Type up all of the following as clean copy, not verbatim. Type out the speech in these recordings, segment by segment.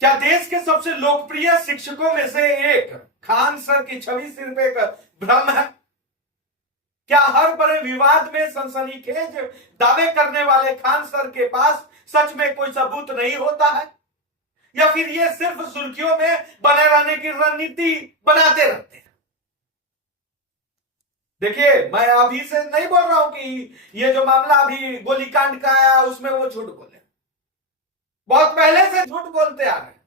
क्या देश के सबसे लोकप्रिय शिक्षकों में से एक खान सर की छवि सिर्फ एक भ्रम है? क्या हर बड़े विवाद में सनसनीखेज दावे करने वाले खान सर के पास सच में कोई सबूत नहीं होता है, या फिर ये सिर्फ सुर्खियों में बने रहने की रणनीति बनाते रहते हैं? देखिए, मैं अभी से नहीं बोल रहा हूं कि ये जो मामला अभी गोलीकांड का आया उसमें वो झूठ बोले, बहुत पहले से झूठ बोलते आ रहे हैं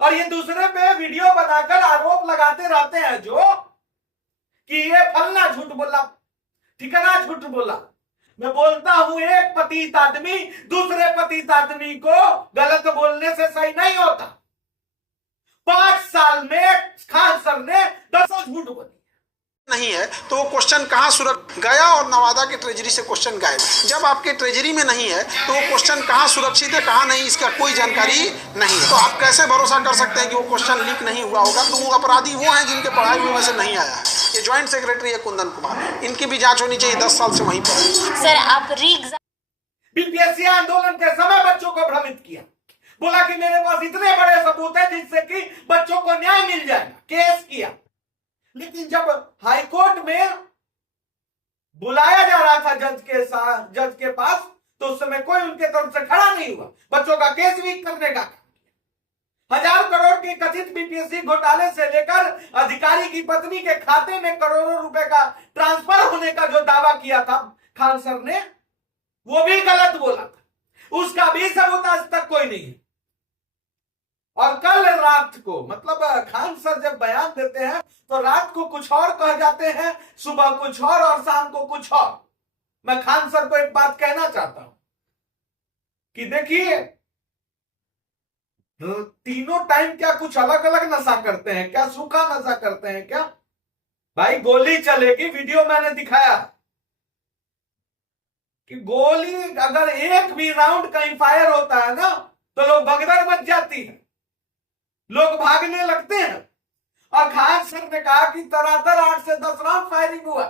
और ये दूसरे पे वीडियो बनाकर आरोप लगाते रहते हैं जो कि ये फलना झूठ बोला, ठिकाना झूठ बोला। मैं बोलता हूं, एक पतित आदमी दूसरे पतित आदमी को गलत बोलने से सही नहीं होता। 5 साल में खान सर ने 10 झूठ बोले नहीं है तो वो क्वेश्चन कहाँ सुरक्षित गया और नवादा की ट्रेजरी से क्वेश्चन गायब। जब आपके ट्रेजरी में नहीं है तो वो क्वेश्चन कहाँ सुरक्षित है कहाँ नहीं, इसका कोई जानकारी नहीं है। तो आप कैसे भरोसा कर सकते हैं कि वो क्वेश्चन लीक नहीं हुआ होगा? तो वो अपराधी वो हैं जिनके पढ़ाई में वैसे नहीं आया है। ये ज्वाइंट सेक्रेटरी है कुंदन कुमार, इनकी भी जांच होनी चाहिए। 10 साल से वहीं पर। सर, आप बीपीएससी आंदोलन के समय बच्चों को भ्रमित किया, बोला कि मेरे पास इतने बड़े सबूत हैं जिससे कि बच्चों को न्याय मिल जाएगा, केस किया। लेकिन जब हाईकोर्ट में बुलाया जा रहा था जज के पास, तो उस समय कोई उनके तरफ से खड़ा नहीं हुआ बच्चों का केस वीक करने का। 1000 करोड़ के कथित बीपीएससी घोटाले से लेकर अधिकारी की पत्नी के खाते में करोड़ों रुपए का ट्रांसफर होने का जो दावा किया था खान सर ने, वो भी गलत बोला था। उसका भी सबूत आज तक कोई नहीं है। और कल रात को, मतलब खान सर जब बयान देते हैं तो रात को कुछ और कह जाते हैं, सुबह कुछ और शाम को कुछ और। मैं खान सर को एक बात कहना चाहता हूं कि देखिए, तीनों टाइम क्या कुछ अलग अलग नशा करते हैं क्या? सूखा नशा करते हैं क्या? भाई गोली चलेगी, वीडियो मैंने दिखाया कि गोली अगर एक भी राउंड कहीं फायर होता है ना तो लोग भगदड़ मच जाती है, लोग भागने लगते हैं। और खान सर ने कहा कि तरातर 8 से 10 राउंड फायरिंग हुआ,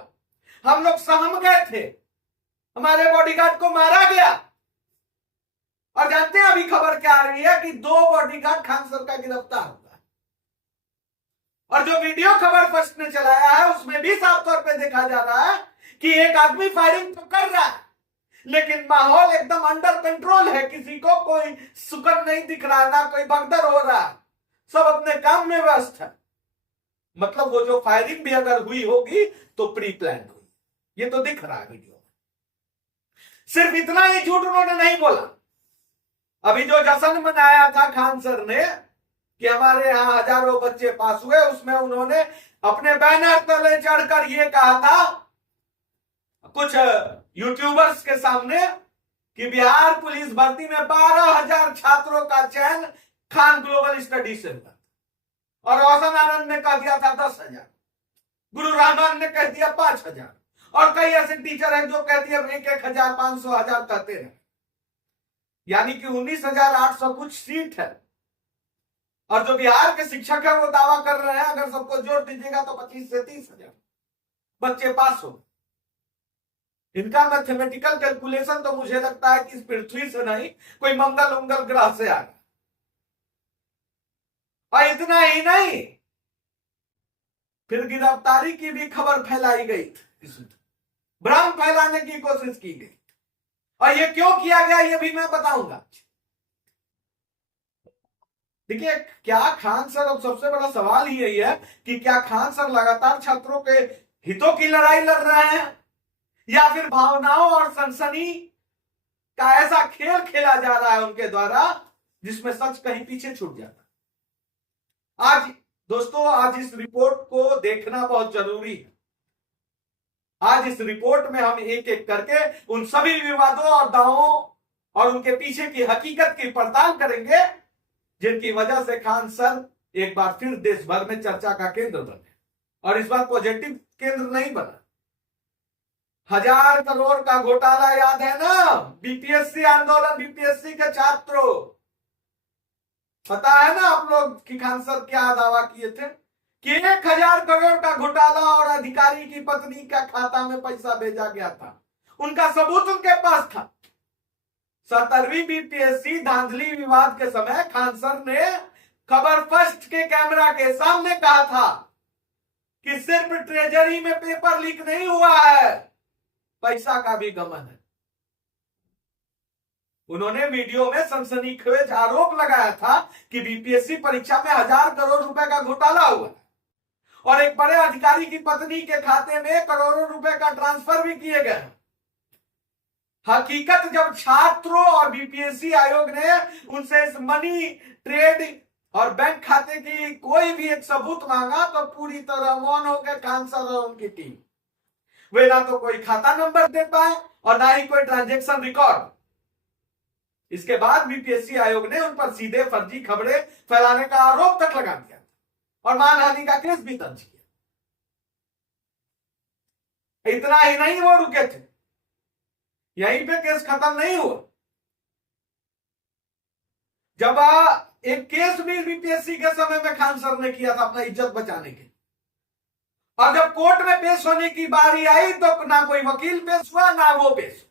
हम लोग सहम गए थे, हमारे बॉडीगार्ड को मारा गया। और जानते हैं अभी खबर क्या आ रही है कि 2 बॉडीगार्ड खान सर का गिरफ्तार हुआ। और जो वीडियो खबर फर्स्ट ने चलाया है उसमें भी साफ तौर पे देखा जा रहा है कि एक आदमी फायरिंग तो कर रहा है लेकिन माहौल एकदम अंडर कंट्रोल है, किसी को कोई सुकन नहीं दिख रहा, ना कोई भगदड़ हो रहा, सब अपने काम में व्यस्त है। मतलब वो जो फायरिंग भी अगर हुई होगी तो प्री प्लान हुई, ये तो दिख रहा है वीडियो में। सिर्फ इतना ही झूठ उन्होंने नहीं बोला। अभी जो जश्न मनाया था खान सर ने कि हमारे यहां हजारों बच्चे पास हुए, उसमें उन्होंने अपने बैनर तले चढ़कर यह कहा था कुछ यूट्यूबर्स के सामने कि बिहार पुलिस भर्ती में 12,000 छात्रों का चयन खान ग्लोबल स्टडी से हुआ। और रोशन आनंद ने कह दिया था 10,000, गुरु रहमान ने कह दिया 5,000, और कई ऐसे टीचर हैं जो कहती है 1,000, 500,000 कहते हैं। यानी कि 19,800 कुछ सीट है। और जो बिहार के शिक्षक है वो दावा कर रहे हैं अगर सबको जोड़ दीजिएगा तो 25 से 30,000 बच्चे पास हो। इनका मैथमेटिकल कैलकुलेशन तो मुझे लगता है कि इस पृथ्वी से नहीं, कोई मंगल ग्रह से आया। और इतना ही नहीं, फिर गिरफ्तारी की भी खबर फैलाई गई, भ्रम फैलाने की कोशिश की गई। और ये क्यों किया गया ये भी मैं बताऊंगा। देखिए, क्या खान सर, अब सबसे बड़ा सवाल ही यही है कि क्या खान सर लगातार छात्रों के हितों की लड़ाई लड़ रहे हैं या फिर भावनाओं और सनसनी का ऐसा खेल खेला जा रहा है उनके द्वारा जिसमें सच कहीं पीछे छूट जाता है। आज दोस्तों, आज इस रिपोर्ट को देखना बहुत जरूरी है। आज इस रिपोर्ट में हम एक एक करके उन सभी विवादों और दावों और उनके पीछे की हकीकत की पड़ताल करेंगे जिनकी वजह से खान सर एक बार फिर देश भर में चर्चा का केंद्र बने। और इस बार पॉजिटिव केंद्र नहीं बना। 1000 करोड़ का घोटाला याद है ना? बीपीएससी आंदोलन, बीपीएससी के छात्रों, पता है ना आप लोग कि खान सर क्या दावा किए थे कि 1000 करोड़ का घोटाला और अधिकारी की पत्नी का खाता में पैसा भेजा गया था। उनका सबूत उनके पास था। 17वीं बीपीएससी धांधली विवाद के समय खान सर ने खबर फर्स्ट के कैमरा के सामने कहा था कि सिर्फ ट्रेजरी में पेपर लीक नहीं हुआ है, पैसा का भी गमन है। उन्होंने वीडियो में सनसनीखेज आरोप लगाया था कि बीपीएससी परीक्षा में 1000 करोड़ रुपए का घोटाला हुआ और एक बड़े अधिकारी की पत्नी के खाते में करोड़ों रुपए का ट्रांसफर भी किए गए। हकीकत जब छात्रों और बीपीएससी आयोग ने उनसे इस मनी ट्रेड और बैंक खाते की कोई भी एक सबूत मांगा तो पूरी तरह मौन हो गए खान सर और उनकी टीम। वे ना तो कोई खाता नंबर दे पाए और ना ही कोई ट्रांजैक्शन रिकॉर्ड। इसके बाद बीपीएससी आयोग ने उन पर सीधे फर्जी खबरें फैलाने का आरोप तक लगा दिया और मानहानि का केस भी दर्ज किया। इतना ही नहीं, वो रुके थे, यहीं पे केस खत्म नहीं हुआ। जब एक केस भी बीपीएससी के समय में खान सर ने किया था अपना इज्जत बचाने के, और जब कोर्ट में पेश होने की बारी आई तो ना कोई वकील पेश हुआ ना वो पेश,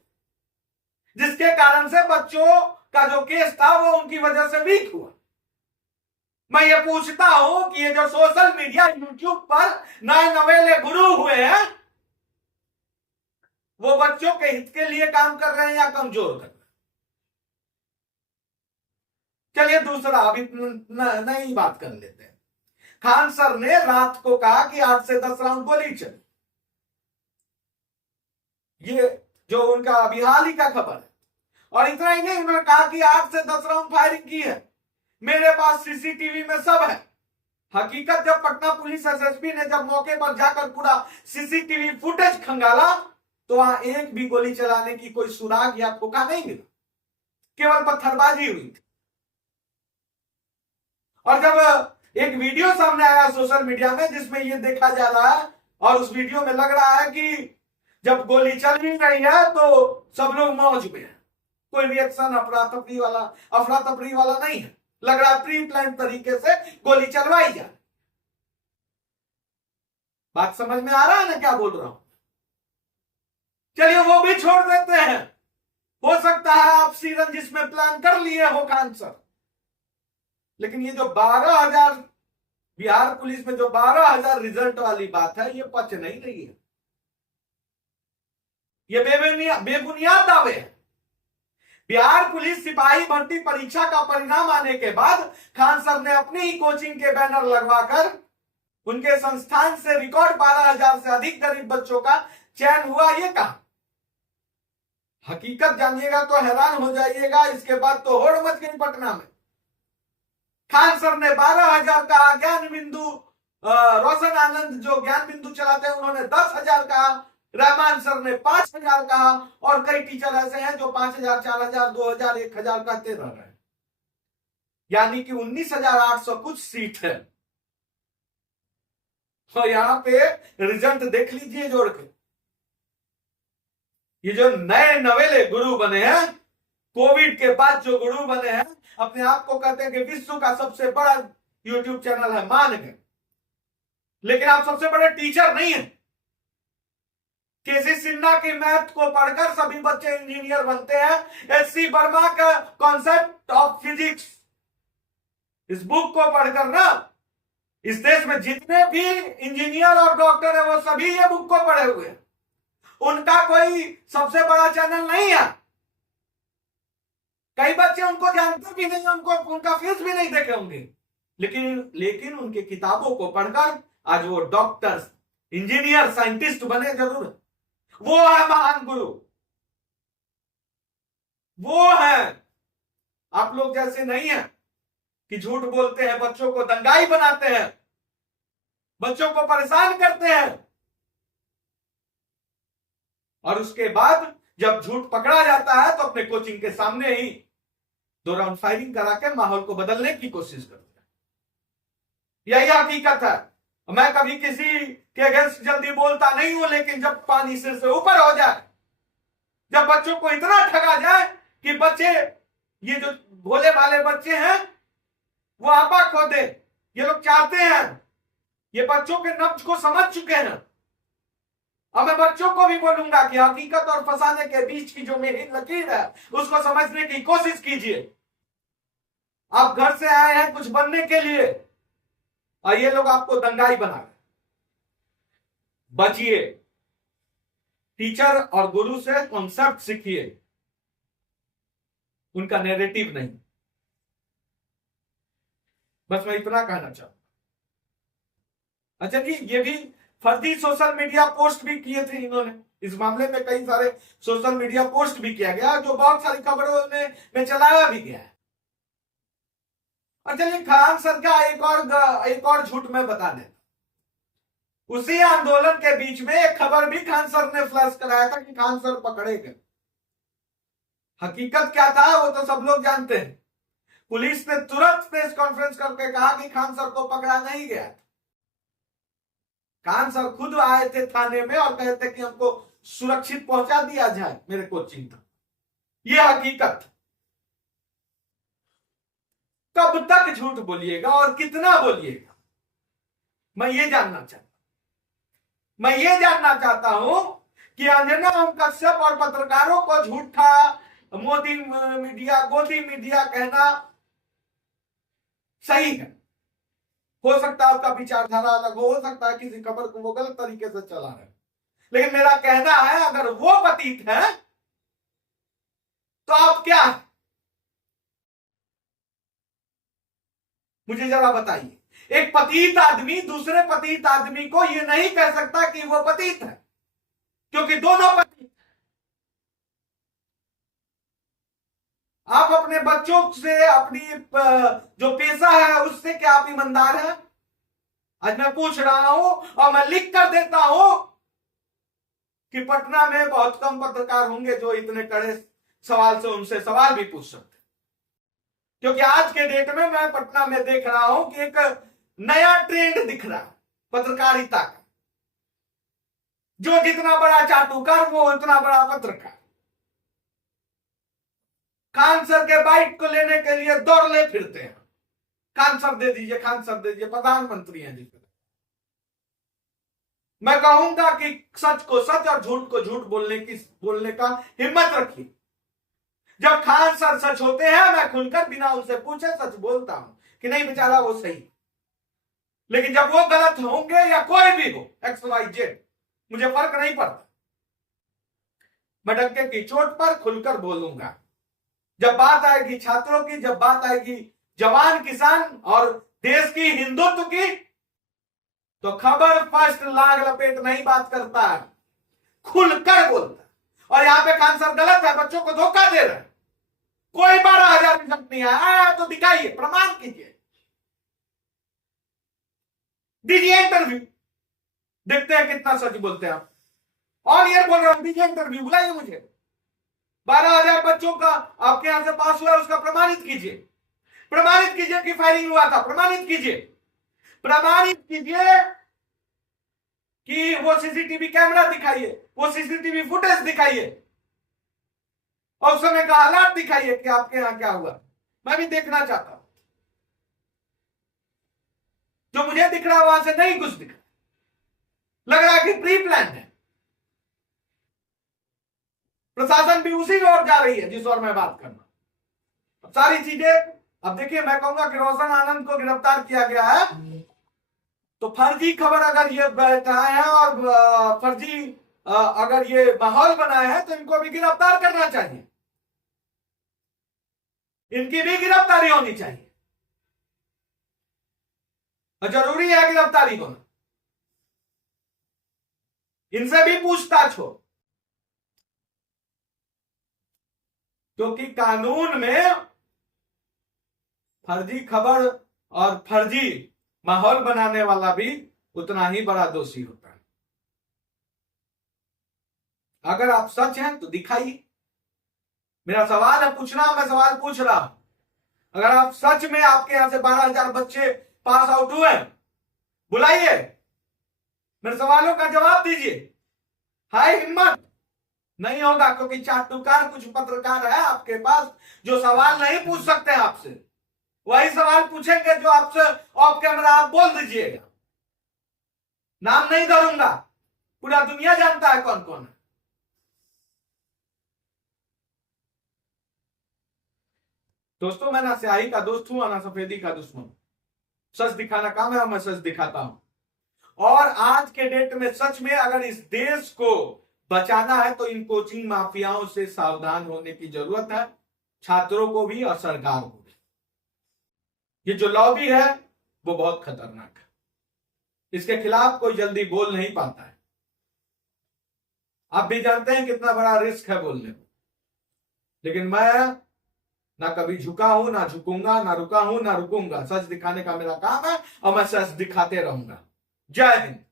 जिसके कारण से बच्चों का जो केस था वो उनकी वजह से वीक हुआ। मैं ये पूछता हूं कि ये जो सोशल मीडिया यूट्यूब पर नए नवेले गुरु हुए हैं, वो बच्चों के हित के लिए काम कर रहे हैं या कमजोर कर रहे हैं? चलिए दूसरा अभी नई बात कर लेते हैं। खान सर ने रात को कहा कि 8 से 10 राउंड गोली चली। ये जो उनका अभी हाल ही का खबर है। और इतना ही नहीं, उन्होंने कहा कि 8 से 10 राउंड फायरिंग की है, मेरे पास सीसीटीवी में सब है। हकीकत जब पटना पुलिस एसएसपी ने जब मौके पर जाकर पूरा सीसीटीवी फुटेज खंगाला तो वहां एक भी गोली चलाने की कोई सुराग या खोखा नहीं मिला, केवल पत्थरबाजी हुई थी। और जब एक वीडियो सामने आया सोशल मीडिया में जिसमें यह देखा जा रहा है और उस वीडियो में लग रहा है कि जब गोली चल भी रही है तो सब लोग मौज में है, कोई रिएक्शन अफरा तफरी वाला नहीं है, लग रहा है प्री प्लान तरीके से गोली चलवाई जाए। बात समझ में आ रहा है ना क्या बोल रहा हूं? चलिए वो भी छोड़ देते हैं, हो सकता है आप सीजन जिसमें प्लान कर लिए हो खान सर, लेकिन ये जो 12,000 बिहार पुलिस में जो 12,000 रिजल्ट वाली बात है, ये पच नहीं रही है। ये बेबुनियाद दावे हैं। बिहार पुलिस सिपाही भर्ती परीक्षा का परिणाम आने के बाद खान सर ने अपनी ही कोचिंग के बैनर लगवाकर उनके संस्थान से रिकॉर्ड 12,000 से अधिक गरीब बच्चों का चयन हुआ, ये कहा। हकीकत जानिएगा तो हैरान हो जाइएगा, इसके बाद तो होड़ मच गई पटना में। खान सर ने 12,000 का ज्ञान बिंदु, रोशन आनंद जो ज्ञान बिंदु चलाते हैं उन्होंने 10,000 कहा, रहमान सर ने 5,000 कहा और कई टीचर ऐसे हैं जो 5,000, 4,000, 2,000, 1,000 कहते रह रहे हैं। यानी कि 19,800 कुछ सीट है। तो यहां पे रिजल्ट देख लीजिए जोड़ के। ये जो नए नवेले गुरु बने हैं, कोविड के बाद जो गुरु बने हैं, अपने आप को कहते हैं कि विश्व का सबसे बड़ा यूट्यूब चैनल है, मान गए, लेकिन आप सबसे बड़े टीचर नहीं है। केसी सिन्हा की मैथ को पढ़कर सभी बच्चे इंजीनियर बनते हैं। एससी वर्मा का कॉन्सेप्ट ऑफ फिजिक्स, इस बुक को पढ़कर ना इस देश में जितने भी इंजीनियर और डॉक्टर है वो सभी ये बुक को पढ़े हुए हैं। उनका कोई सबसे बड़ा चैनल नहीं है। कई बच्चे उनको जानते भी नहीं, उनको उनका फीस भी नहीं देखे होंगे, लेकिन उनके किताबों को पढ़कर आज वो डॉक्टर, इंजीनियर, साइंटिस्ट बने जरूर। वो है महान गुरु, वो है। आप लोग जैसे नहीं है कि झूठ बोलते हैं, बच्चों को दंगाई बनाते हैं, बच्चों को परेशान करते हैं और उसके बाद जब झूठ पकड़ा जाता है तो अपने कोचिंग के सामने ही 2 राउंड फायरिंग करा के माहौल को बदलने की कोशिश करते हैं। यही हकीकत है। मैं कभी किसी के अगेंस्ट जल्दी बोलता नहीं हूं, लेकिन जब पानी सिर से ऊपर हो जाए, जब बच्चों को इतना ठगा जाए कि बच्चे, ये जो भोले भाले बच्चे हैं, वो आपा खो दे, ये लोग चाहते हैं, ये बच्चों के नब्ज को समझ चुके हैं, और मैं बच्चों को भी बोलूंगा कि हकीकत और फसाने के बीच की जो मेरी लकीर है उसको समझने की कोशिश कीजिए। आप घर से आए हैं कुछ बनने के लिए और ये लोग आपको दंगाई बना रहे। बचिए, टीचर और गुरु से कॉन्सेप्ट सीखिए, उनका नैरेटिव नहीं। बस मैं इतना कहना चाहूंगा। अच्छा जी, ये भी फर्जी सोशल मीडिया पोस्ट भी किए थे इन्होंने। इस मामले में कई सारे सोशल मीडिया पोस्ट भी किया गया जो बहुत सारी खबरों में चलाया भी गया है। और चलिए खान सर का एक और झूठ में बता दें। उसी आंदोलन के बीच में एक खबर भी खान सर ने फ्लैश कराया था कि खान सर पकड़े गए। हकीकत क्या था वो तो सब लोग जानते हैं। पुलिस ने तुरंत प्रेस कॉन्फ्रेंस करके कहा कि खान सर को पकड़ा नहीं गया। खान सर खुद आए थे थाने में और कहते कि हमको सुरक्षित पहुंचा दिया जाए मेरे कोचिंग तक। ये हकीकत। कब तक झूठ बोलिएगा और कितना बोलिएगा? मैं ये जानना चाहता हूं कि अंजना ओम कश्यप और पत्रकारों को झूठा मोदी मीडिया, गोदी मीडिया कहना सही है। हो सकता है उसका विचारधारा अलग हो सकता है किसी खबर को वो गलत तरीके से चला रहे, लेकिन मेरा कहना है अगर वो पतित है तो आप क्या है? मुझे जरा बताइए। एक पतित आदमी दूसरे पतित आदमी को ये नहीं कह सकता कि वो पतित है, क्योंकि दोनों पतित। आप अपने बच्चों से, अपनी जो पेशा है उससे क्या आप ईमानदार हैं? आज मैं पूछ रहा हूं और मैं लिख कर देता हूं कि पटना में बहुत कम पत्रकार होंगे जो इतने कड़े सवाल से उनसे सवाल भी पूछ सकते, क्योंकि आज के डेट में मैं पटना में देख रहा हूं कि एक नया ट्रेंड दिख रहा है पत्रकारिता का। जो जितना बड़ा चाटुकार वो उतना बड़ा पत्रकार। खान सर के बाइक को लेने के लिए दौड़ले फिरते हैं। खान सर दे दीजिए, खान सर दे दीजिए, प्रधानमंत्री हैं जी। मैं कहूंगा कि सच को सच और झूठ को झूठ बोलने का हिम्मत रखिए। जब खान सर सच होते हैं मैं खुलकर बिना उनसे पूछे सच बोलता हूं कि नहीं बेचारा वो सही। लेकिन जब वो गलत होंगे या कोई भी हो, XYZ, मुझे फर्क नहीं पड़ता। मैं डंके की चोट पर खुलकर बोलूंगा। जब बात आएगी छात्रों की, जब बात आएगी जवान किसान और देश की हिंदुत्व की, तो खबर फर्स्ट लाग लपेट नहीं बात करता है, खुलकर बोलता है। और यहां पे खान सर गलत है, बच्चों को धोखा दे रहे हैं। कोई 12,000 रिजल्ट नहीं आया तो दिखाइए, प्रमाण कीजिए, दीजिए इंटरव्यू, देखते हैं कितना सच बोलते हैं आप। ऑन ईयर बोल रहा हूं, दीजिए इंटरव्यू, बुलाइए मुझे। 12,000 बच्चों का आपके यहां से पास हुआ, उसका प्रमाणित कीजिए। प्रमाणित कीजिए कि फायरिंग हुआ था, प्रमाणित कीजिए। प्रमाणित कीजिए कि वो सीसीटीवी कैमरा दिखाइए, वो सीसीटीवी फुटेज दिखाइए, और उस समय का हालात दिखाइए कि आपके यहां क्या हुआ। मैं भी देखना चाहता हूं। जो मुझे दिख रहा है वहां से नहीं कुछ दिख रहा, लग रहा है कि प्री प्लान है। प्रशासन भी उसी ओर जा रही है जिस ओर मैं बात करना। अब सारी चीजें, अब देखिए मैं कहूंगा कि रोशन आनंद को गिरफ्तार किया गया है, तो फर्जी खबर अगर ये बैठाए हैं और फर्जी अगर ये माहौल बनाए हैं तो इनको भी गिरफ्तार करना चाहिए। इनकी भी गिरफ्तारी होनी चाहिए, जरूरी है गिरफ्तारी होना। इनसे भी पूछताछ हो, क्योंकि कानून में फर्जी खबर और फर्जी माहौल बनाने वाला भी उतना ही बड़ा दोषी होता है। अगर आप सच हैं तो दिखाइए। मेरा सवाल है पूछना, मैं सवाल पूछ रहा हूं। अगर आप सच में आपके यहां से 12,000 बच्चे पास आउट हुए, बुलाइए, मेरे सवालों का जवाब दीजिए। हाय हिम्मत नहीं होगा, क्योंकि चाटुकार कुछ पत्रकार है आपके पास जो सवाल नहीं पूछ सकते आपसे। वही सवाल पूछेंगे जो आपसे ऑफ कैमरा आप बोल दीजिएगा। नाम नहीं धरूंगा, पूरा दुनिया जानता है कौन कौन है। दोस्तों, मैं ना स्याही का दोस्त हूं और ना सफेदी का दुश्मन। सच दिखाना काम है और मैं सच दिखाता हूं। और आज के डेट में सच में अगर इस देश को बचाना है तो इन कोचिंग माफियाओं से सावधान होने की जरूरत है, छात्रों को भी और सरकार को भी। ये जो लॉबी है वो बहुत खतरनाक है, इसके खिलाफ कोई जल्दी बोल नहीं पाता है। आप भी जानते हैं कितना बड़ा रिस्क है बोलने में, लेकिन मैं ना कभी झुका हूं, ना झुकूंगा, ना रुका हूं, ना रुकूंगा। सच दिखाने का मेरा काम है और मैं सच दिखाते रहूंगा। जय हिंद।